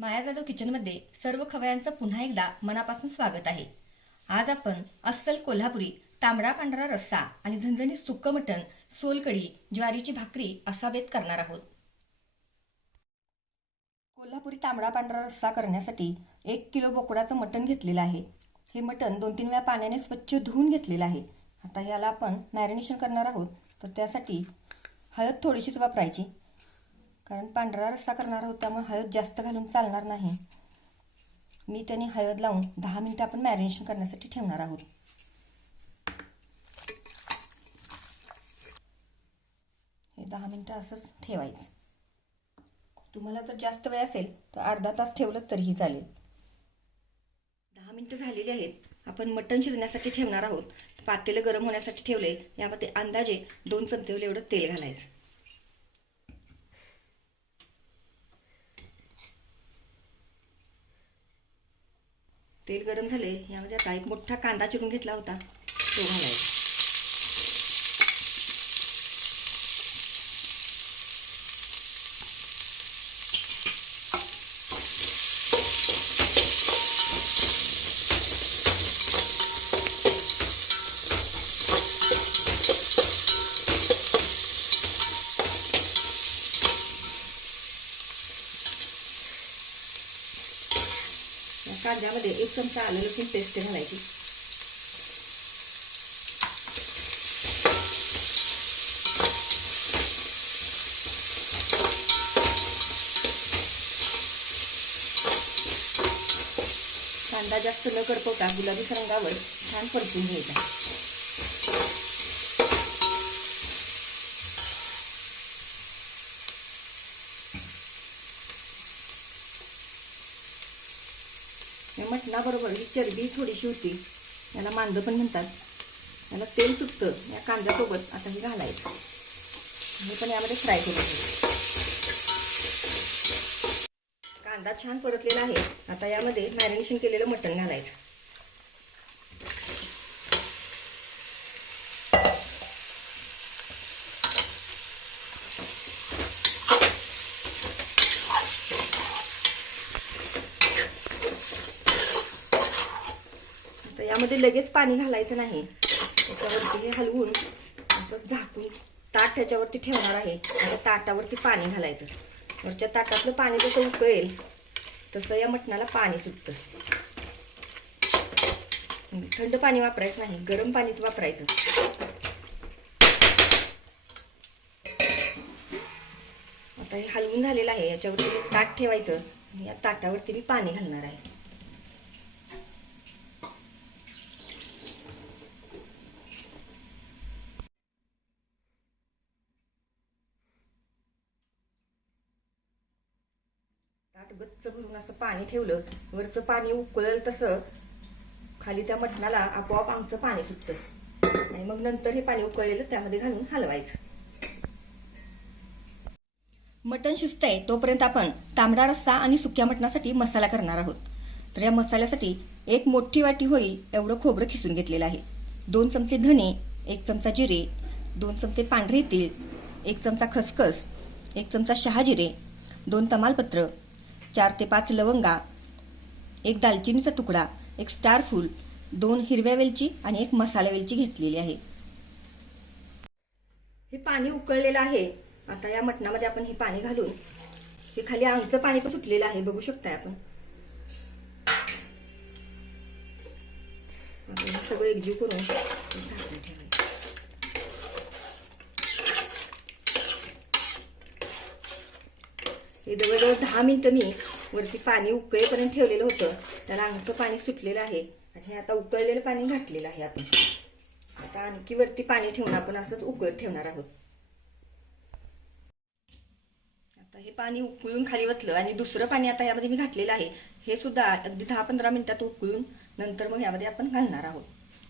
माया जाधव किचनमध्ये सर्व खवयांचं पुन्हा एकदा मनापासून स्वागत आहे. आज आपण अस्सल कोल्हापुरी तांबडा पांढरा रस्सा आणि झणझणीत सुक्क मटण सोलकढी ज्वारीची भाकरी असा बेत करणार आहोत. कोल्हापुरी तांबडा पांढरा रस्सा करण्यासाठी एक किलो बोकडाचं मटण घेतलेलं आहे. हे मटण दोन तीन वेळा पाण्याने स्वच्छ धुवून घेतलेलं आहे. आता याला आपण मॅरिनेशन करणार आहोत. तर त्यासाठी हळद थोडीशीच वापरायची. कारण पांढरा रस्सा करणार आहोत त्यामुळे हळद जास्त घालून चालणार नाही. मीठ आणि हळद लावून दहा मिनिटं आपण मॅरिनेशन करण्यासाठी ठेवणार आहोत. हे दहा मिनिटं असंच ठेवायचं. तुम्हाला जर जास्त वेळ असेल तर अर्धा तास ठेवलं तरीही चालेल. दहा मिनिटं झालेली आहेत. आपण मटण शिजण्यासाठी ठेवणार आहोत. पातेलं गरम होण्यासाठी ठेवले यामध्ये अंदाजे दोन चमचेवले एवढं तेल घालायचं. तेल गरम झाले यामध्ये आता एक मोठा कांदा चिरून घेतला होता. तो घालायचा या कांद्यामध्ये एक चमचा आलं लसूण पेस्ट घालायची कांदा जास्त न करपवता गुलाबी रंगावर छान परतून घ्यायचा. मटणाबरोबर ही चरबी थोडीशी होती. याला मांदं पण म्हणतात. याला तेल सुटतं या कांद्यासोबत आता हे घालायचं. हे पण यामध्ये फ्राय केलं कांदा छान परतलेला आहे. आता यामध्ये मॅरिनेशन केलेलं मटण घालायचं तर यामध्ये लगेच पाणी घालायचं नाही. त्याच्यावरती हे हलवून असंच झाकून ताट त्याच्यावरती ठेवणार आहे. आणि ताटावरती पाणी घालायचं. वरच्या ताटातलं पाणी जसं उकळेल तसं या मटणाला पाणी सुटतं. थंड पाणी वापरायचं नाही गरम पाणीच वापरायचं. आता हे हलवून झालेलं आहे. याच्यावरती ताट ठेवायचं. या ताटावरती मी पाणी घालणार आहे. असं पाणी ठेवलं वरचं पाणी उकळल तसं खाली त्या मटणाला आपोआप आमचं पाणी सुटतं. आणि मग नंतर हे पाणी उकळलेलं त्यामध्ये घालून हलवायचं. मटण शिजतंय तोपर्यंत आपण तांबडा रस्सा आणि सुक्या मटणासाठी मसाला करणार आहोत. तर या मसाल्यासाठी एक मोठी वाटी होईल एवढं खोबरं खिसून घेतलेलं आहे. दोन चमचे धने एक चमचा जिरे दोन चमचे पांढरे तीळ एक चमचा खसखस एक चमचा शहाजिरे दोन तमालपत्र चार ते पाच लवंगा एक दालचिनीचा तुकडा एक स्टार फूल दोन हिरव्या वेलची आणि एक मसाला वेलची घेतलेली आहे. हे पाणी उकळलेलं आहे. आता या मटणामध्ये आपण हे पाणी घालून हे खाली आमचं पाणी पण सुटलेलं आहे. बघू शकताय आपण. सगळं एकजीव करून झाकून ठेवायचं हे जवळजवळ दहा मिनिटं मी वरती पाणी उकळेपर्यंत ठेवलेलं होतं. त्याला आमचं पाणी सुटलेलं आहे. आणि हे आता उकळलेलं पाणी घातलेलं आहे आपण. आता आणखी वरती पाणी ठेवून आपण असंच उकळत ठेवणार आहोत. आता हे पाणी उकळून खाली वतलं आणि दुसरं पाणी आता यामध्ये मी घातलेलं आहे. हे सुद्धा अगदी दहा पंधरा मिनिटात उकळून नंतर मग यामध्ये आपण घालणार आहोत.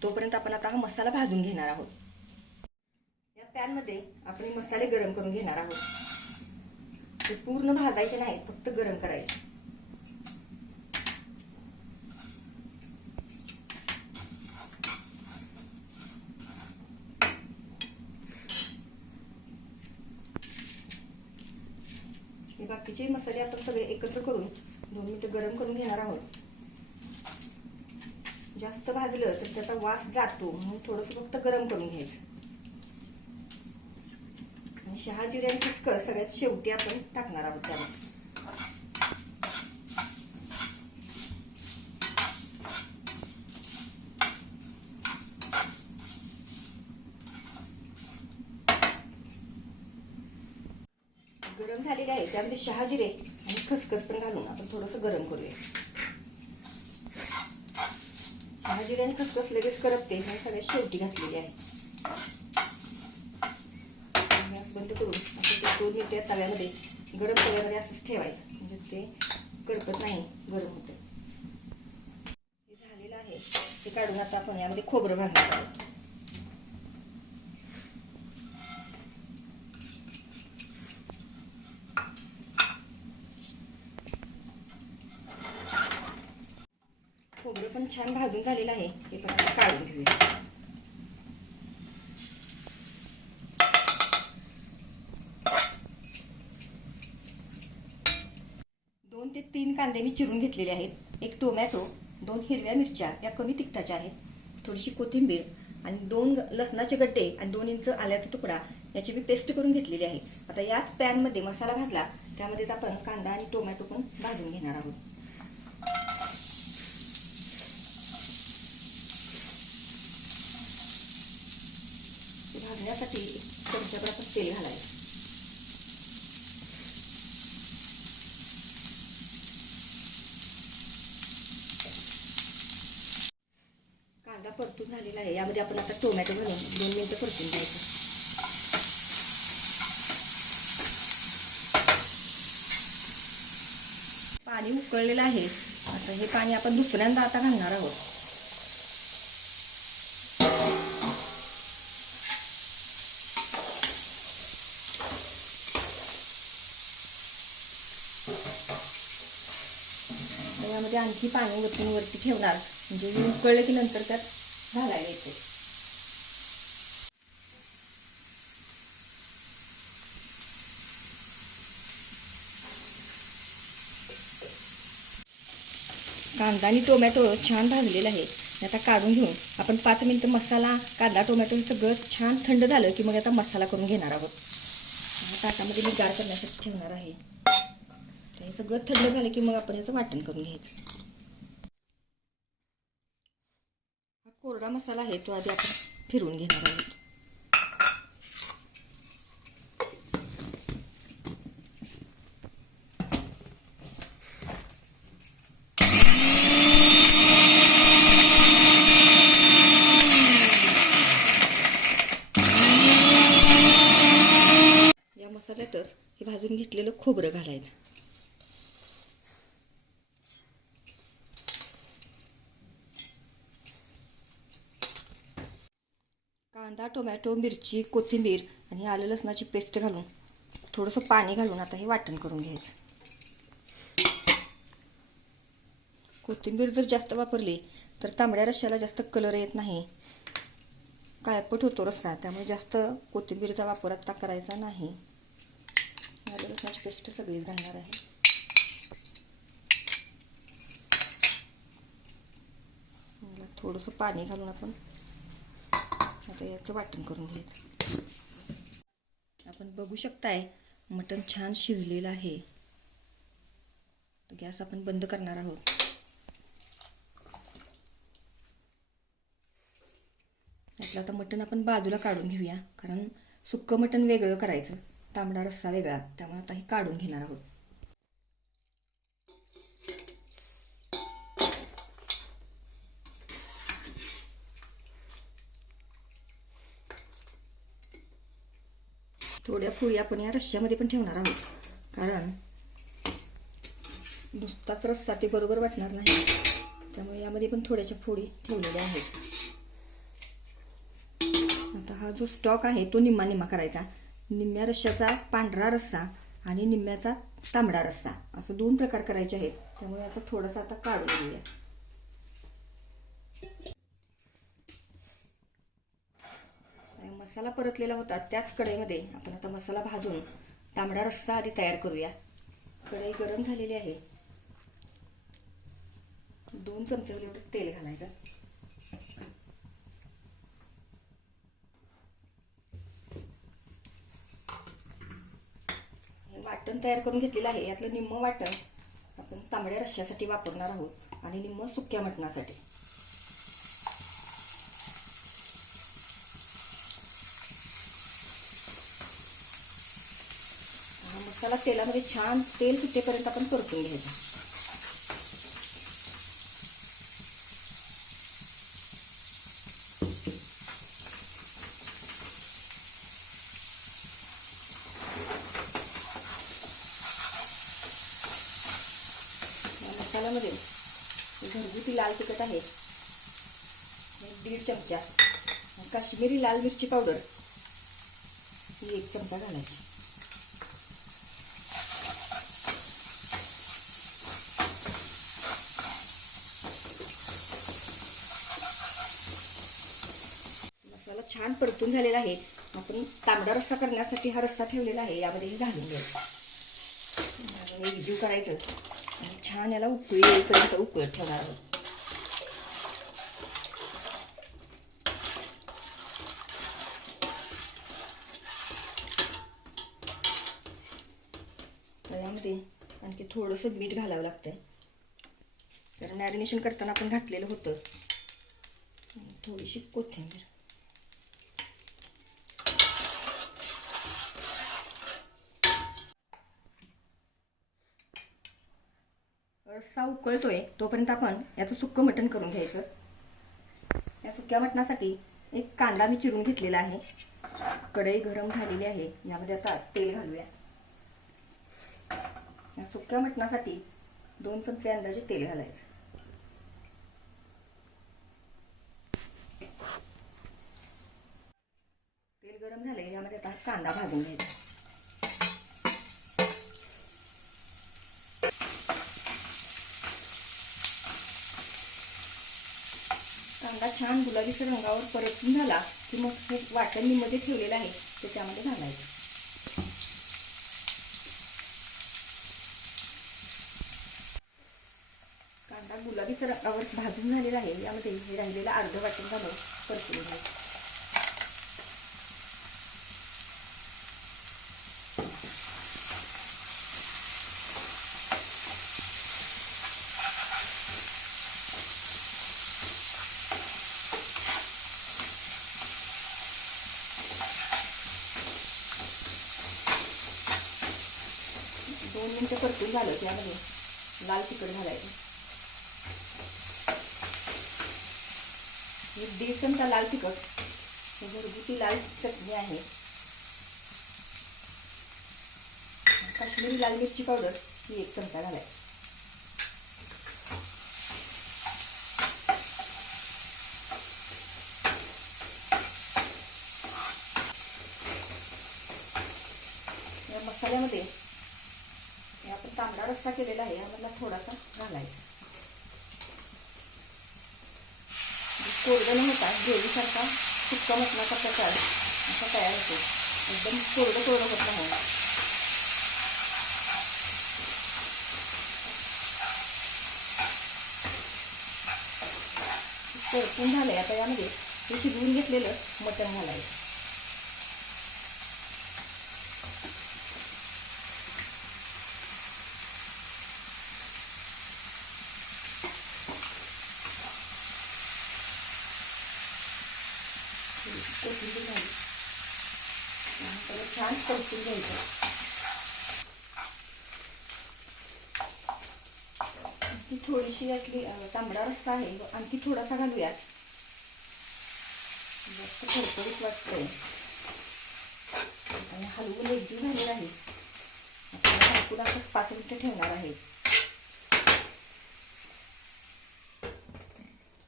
तोपर्यंत आपण आता हा मसाला भाजून घेणार आहोत. या पॅनमध्ये आपण मसाले गरम करून घेणार आहोत. ते पूर्ण भाजायचे नाहीत फक्त गरम करायचे. हे बाकीचे मसाले आपण सगळे एकत्र करून दोन मिनिटं गरम करून घेणार आहोत. जास्त भाजलं तर त्याचा वास जातो म्हणून थोडंसं फक्त गरम करून घ्यायचं. आणि शहा आणि सगळ्यात शेवटी आपण टाकणार आहोत त्याला. गरम झालेले आहे त्यामध्ये शहा जिरे आणि खसखस पण घालून आपण थोडंसं गरम करूया. शहा जिरे आणि खसखस लगेच करपते म्हणून सगळ्यात शेवटी घातलेली आहे गॅस बंद करून असं ते दोन मिनिटे तव्यामध्ये गरम तव्यामध्ये असंच ठेवायचं. म्हणजे ते करपत नाही गरम होतं हे झालेलं आहे. ते काढून आता आपण यामध्ये खोबरं घालणार आहोत. खोबरं पण छान भाजून झालेलं आहे. ते पण काढून घेऊया दोन ते तीन कांदे मी चिरून घेतलेले आहेत. एक टोमॅटो दोन हिरव्या मिरच्या या कमी तिखटाच्या आहेत. थोडीशी कोथिंबीर आणि दोन लसणाचे गड्डे आणि दोन इंच आल्याचा तुकडा याची मी पेस्ट करून घेतलेली आहे. आता याच पॅनमध्ये मसाला भाजला त्यामध्येच आपण कांदा आणि टोमॅटो पण भाजून घेणार आहोत. भाजण्यासाठी आपण तेल घालायचं कांदा परतून झालेला आहे टोमॅटो घालून दोन मिनटं परतून द्यायचं पाणी उकळलेलं आहे. आता हे पाणी आपण दुसऱ्यांदा आता घालणार आहोत. यामध्ये आणखी पाणी वरतून वरती ठेवणार. म्हणजे हे उकळलं की नंतर त्यात घालायला येते कांदा आणि टोमॅटो छान भाजलेला आहे आता काढून घेऊन आपण पाच मिनिटं मसाला कांदा टोमॅटो सगळं छान थंड झालं की मग आता मसाला करून घेणार आहोत. ताटामध्ये मी गार करण्यासाठी ठेवणार आहे. तर हे सगळं थंड झालं की मग आपण याचं वाटण करून घ्यायचं. हा कोरडा मसाला आहे तो आधी आपण फिरवून घेणार आहोत या मसाल्यातच हे भाजून घेतलेलं खोबरं घालायचं. कांदा टोमॅटो मिरची कोथिंबीर आणि आलं लसणाची पेस्ट घालून थोडंसं पाणी घालून आता हे वाटण करून घ्यायचं. कोथिंबीर जर जास्त वापरली तर तांबड्या रश्श्याला जास्त कलर येत नाही. काळपट होतो रस्सा त्यामुळे जास्त कोथिंबीरचा वापर आता करायचा नाही. आलं लसणाची पेस्ट सगळीच घालणार आहे. याला थोडंसं पाणी घालून आपण आता याचं वाटण करून घ्यायचं आपण बघू शकताय मटण छान शिजलेलं आहे. गॅस आपण बंद करणार आहोत. यातलं आता मटण आपण बाजूला काढून घेऊया कारण सुक्कं मटण वेगळं करायचं. तांबडा रस्सा वेगळा. त्यामुळे आता हे काढून घेणार आहोत. थोड्या फुली आपण या रश्श्यामध्ये पण ठेवणार आहोत. कारण नुसताच रस्सा ते बरोबर वाटणार नाही. त्यामुळे यामध्ये पण थोड्याशा फोडी ठेवलेल्या आहेत. आता हा जो स्टॉक आहे तो निम्मा निम्मा करायचा. निम्म्या रश्श्याचा पांढरा रस्सा आणि निम्म्याचा तांबडा रस्सा. असं दोन प्रकार करायचे आहेत. त्यामुळे आता थोडासा आता काढून घेऊया. मसाला परतलेला होता त्याच कढईमध्ये आपण आता मसाला भाजून तांबडा रस्सा आधी तयार करूया. कढई गरम झालेली आहे. दोन चमचे एवढं तेल घालायचं. वाटण तयार करून घेतलेलं आहे. यातलं निम्म वाटण आपण तांबड्या रश्श्यासाठी वापरणार आहोत आणि निम्म सुक्या मटणासाठी. हा मसाला तेलामध्ये छान तेल सुटेपर्यंत आपण परतून घ्यायचा या मसाल्यामध्ये घरगुती लाल तिखट आहे हे दीड चमचा काश्मीरी लाल मिरची पावडर. ही एक चमचा घालायची. मसाला छान परतून झालेला आहे. आपण तांबडा रस्सा करण्यासाठी हा रस्सा ठेवलेला आहे. यामध्ये हे घालून घ्यायचं एकजीव करायचं. आणि छान याला उकळी येईपर्यंत उकळत ठेवणार आहोत तर यामध्ये आणखी थोडंसं मीठ घालावं लागतंय. कारण मॅरिनेशन करताना आपण घातलेलं होतं. थोडीशी कोथिंबीर. रस्सा उकळतोय तोपर्यंत आपण याचं सुक्कं मटण करून घ्यायचं. या सुक्या मटणासाठी एक कांदा मी चिरून घेतलेला आहे. कढई गरम झालेली आहे. यामध्ये आता तेल घालूया. सुक्या मटणासाठी दोन चमचे अंदाजे तेल घालायचं. तेल गरम झाले यामध्ये आता कांदा भाजून घ्यायचा. कांदा छान गुलाबीच्या रंगावर परतून झाला की मग हे वाटणीमध्ये ठेवलेलं आहे ते त्यामध्ये घालायचं. कांदा भाजून झालेलं आहे. यामध्ये हे राहिलेलं अर्ध वाटण झालं. परतून घ्यायचं दोन मिनटं परतून झालं त्यामध्ये. लाल तिखट घालायचं. दीड चमचा लाल तिखट? हे घरगुती लाल चटणी आहे. काश्मीरी लाल मिरची पावडर ही एक चमचा घालायची या मसाल्यामध्ये आपण तांबडा रस्सा केलेला आहे यामधला थोडासा घालायचा. कोरडं न होता ग्रेव्हीसारखा सुक्का मटणाचा प्रकार असा तयार होतो. एकदम कोरडं कोरडं होत नाही. परतून आहे आता यामध्ये हे शिजवून घेतलेलं मटण घालायचं. कोथिंबीर घालू त्याला छान परतून घ्यायचं. आणखी थोडीशी यातली तांबडा रस्सा आहे आणखी थोडासा घालूयात. जास्त खडखडीत वाटतंय आणि हलवून एकजीव झालेला आहे. आपल्याला झाकून असंच पाच मिनिटं ठेवणार आहे.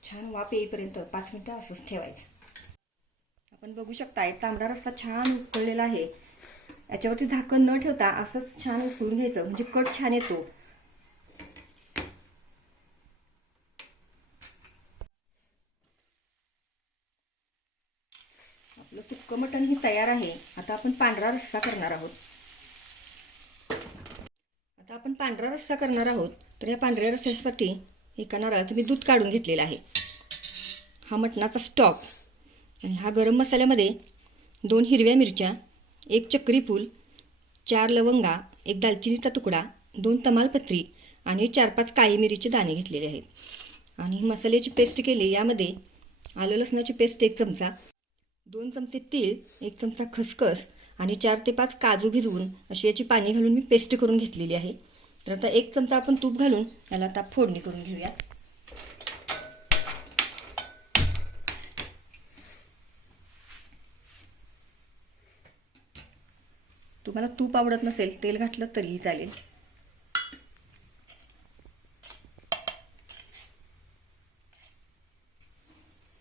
छान वाफ येईपर्यंत पाच मिनिटं असंच ठेवायचं. आपण बघू शकताय तांबडा रस्सा छान उकळलेला आहे. याच्यावरती झाकण न ठेवता असंच छान उकळून घ्यायचं म्हणजे कट छान येतो. आपलं सुक्क मटण हे तयार आहे. आता आपण पांढरा रस्सा करणार आहोत. आता आपण पांढरा रस्सा करणार आहोत. तर या पांढऱ्या रस्स्यासाठी एका नारळाचं मी दूध काढून घेतलेलं आहे. हा मटणाचा स्टॉक आणि हा गरम मसाल्यामध्ये दोन हिरव्या मिरच्या एक चक्री फूल चार लवंगा एक दालचिनीचा तुकडा दोन तमालपत्री आणि चार पाच काळी मिरीचे दाणे घेतलेले आहेत. आणि मसाल्याची पेस्ट केली यामध्ये आलं लसणाची पेस्ट एक चमचा दोन चमचे तीळ एक चमचा खसखस आणि चार ते पाच काजू भिजवून अशी याची पाणी घालून मी पेस्ट करून घेतलेली आहे. तर आता एक चमचा आपण तूप घालून याला आता फोडणी करून घेऊया तुम्हाला तूप आवडत नसेल तेल घातलं तरीही चालेल.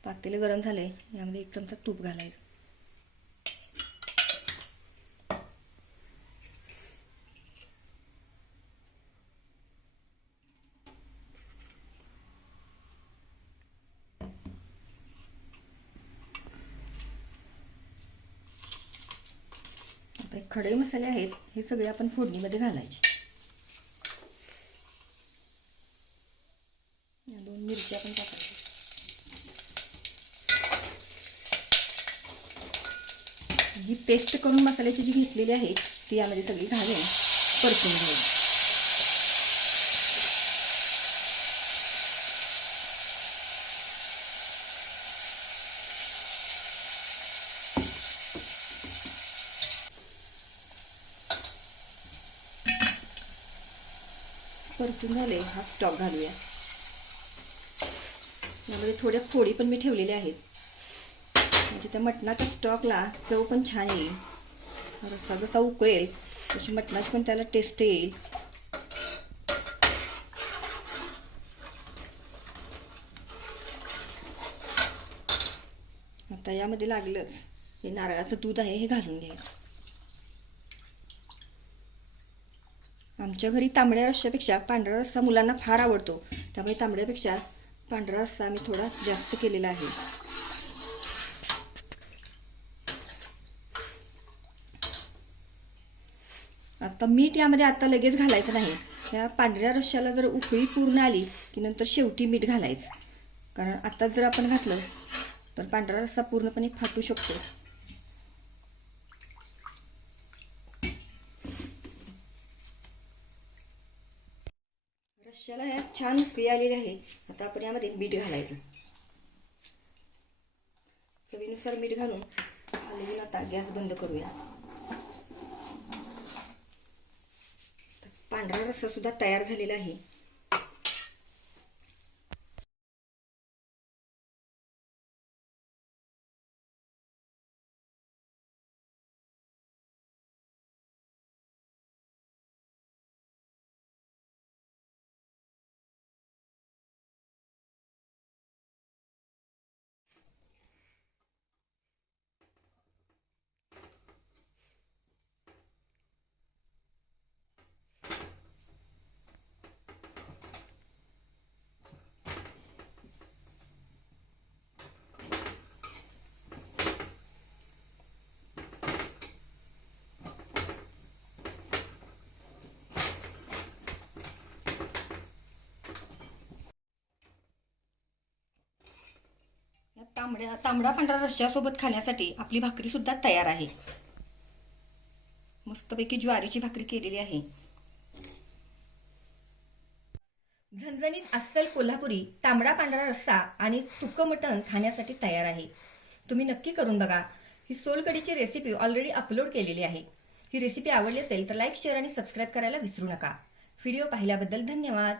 पातेले गरम झाले यामध्ये एक चमचा तूप घालायचं आता हे खडे मसाले आहेत हे सगळे आपण फोडणीमध्ये घालायचे. दोन मिरच्या पण टाकायच्या. ही पेस्ट करून मसाल्याची जी घेतलेली आहे ती यामध्ये सगळी घालून परतून घ्यायची परतून झाले हा स्टॉक घालूया. यामध्ये थोड्या फोडी पण मी ठेवलेल्या आहेत. म्हणजे त्या मटणाच्या स्टॉकला चव पण छान येईल. रस्सा जसा उकळेल तशी मटणाची पण त्याला टेस्ट येईल. आता यामध्ये लागलंच हे नारळाचं दूध आहे हे घालून घ्यायचं. आमच्या घरी तांबड्या रस्स्यापेक्षा पांढरा रस्सा मुलांना फार आवडतो. त्यामुळे तांबड्यापेक्षा पांढरा रस्सा आम्ही थोडा जास्त केलेला आहे. आता मीठ यामध्ये आता लगेच घालायचं नाही. या पांढऱ्या रश्श्याला जर उकळी पूर्ण आली की नंतर शेवटी मीठ घालायचं. कारण आता जर आपण घातलं तर पांढरा रस्सा पूर्णपणे फाटू शकतो. रश्श्याला ह्या छान फी आलेली आहे? आता आपण यामध्ये मीठ घालायचं. चवीनुसार मीठ घालून हलवून आता गॅस बंद करूया. पांढरा रस्सा सुद्धा तयार झालेला आहे या तांबड्या तांबडा पांढरा रश्श्यासोबत खाण्यासाठी आपली भाकरी सुद्धा तयार आहे. मस्तपैकी ज्वारीची भाकरी केलेली आहे. झणझणीत अस्सल कोल्हापुरी तांबडा पांढरा रस्सा आणि सुक्क मटण खाण्यासाठी तयार आहे. तुम्ही नक्की करून बघा. ही सोलकडीची रेसिपी ऑलरेडी अपलोड केलेली आहे. ही रेसिपी आवडली असेल तर लाईक शेअर आणि सबस्क्राईब करायला विसरू नका. व्हिडिओ पाहिल्याबद्दल धन्यवाद.